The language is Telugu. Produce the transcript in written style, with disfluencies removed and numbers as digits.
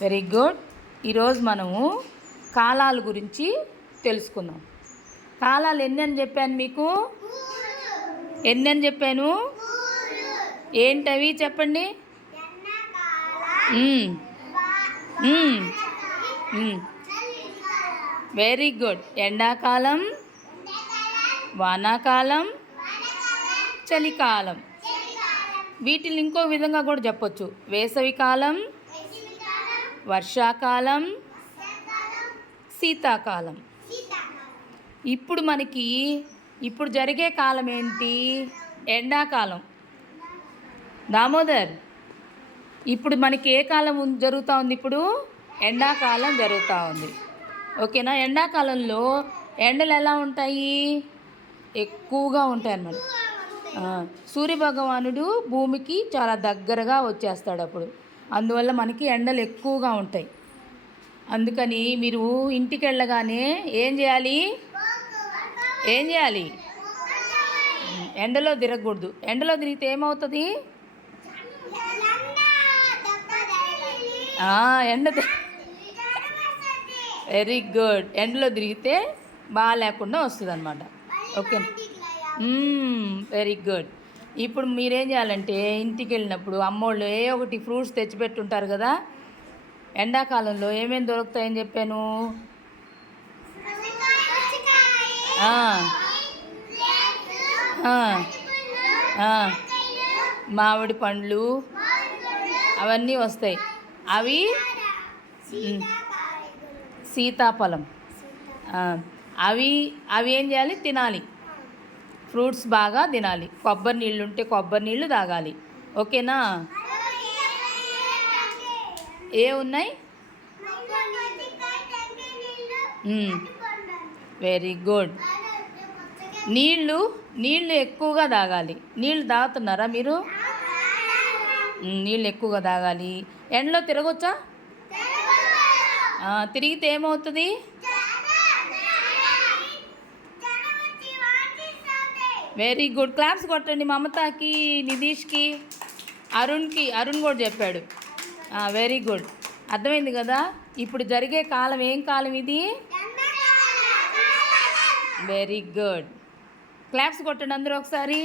Very good. ఈరోజు మనము కాలాల గురించి తెలుసుకుందాం. కాలాలు ఎన్ని అని చెప్పాను మీకు? ఎన్ని అని చెప్పాను? ఏంటవి చెప్పండి. Very good. ఎండాకాలం, వానాకాలం, చలికాలం. వీటిని ఇంకో విధంగా కూడా చెప్పొచ్చు. వేసవికాలం, వర్షాకాలం, శీతాకాలం. ఇప్పుడు జరిగే కాలం ఏంటి? ఎండాకాలం. దామోదర్, ఇప్పుడు మనకి ఏ కాలం జరుగుతూ ఉంది? ఇప్పుడు ఎండాకాలం జరుగుతూ ఉంది. ఓకేనా? ఎండాకాలంలో ఎండలు ఎలా ఉంటాయి? ఎక్కువగా ఉంటాయి అన్నమాట. సూర్యభగవానుడు భూమికి చాలా దగ్గరగా వచ్చేస్తాడు అప్పుడు. అందువల్ల మనకి ఎండలు ఎక్కువగా ఉంటాయి. అందుకని మీరు ఇంటికి వెళ్ళగానే ఏం చేయాలి? ఎండలో తిరగకూడదు. ఎండలో తిరిగితే ఏమవుతుంది? Very good. ఎండలో తిరిగితే బాగా లేకుండా వస్తుంది అన్నమాట. Okay, very good. ఇప్పుడు మీరేం చేయాలంటే ఇంటికి వెళ్ళినప్పుడు అమ్మోళ్ళు ఒకటి ఫ్రూట్స్ తెచ్చిపెట్టుంటారు కదా. ఎండాకాలంలో ఏమేమి దొరుకుతాయని చెప్పాను? మామిడి పండ్లు అవన్నీ వస్తాయి. అవి సీతాఫలం. అవి ఏం చేయాలి? తినాలి. ఫ్రూట్స్ బాగా తినాలి. కొబ్బరి నీళ్ళు ఉంటే కొబ్బరి నీళ్ళు తాగాలి. ఓకేనా? ఏ ఉన్నాయి? Very good. నీళ్ళు ఎక్కువగా తాగాలి. నీళ్ళు తాగుతున్నారా మీరు? నీళ్ళు ఎక్కువగా తాగాలి. ఎండలో తిరగొచ్చా? తిరిగితే ఏమవుతుంది? Very good. క్లాప్స్ కొట్టండి మమతాకి, నితీష్కి, అరుణ్ కూడా చెప్పాడు. Very good. అర్థమైంది కదా? ఇప్పుడు జరిగే కాలం ఏం కాలం ఇది? Very good. క్లాప్స్ కొట్టండి అందరూ ఒకసారి.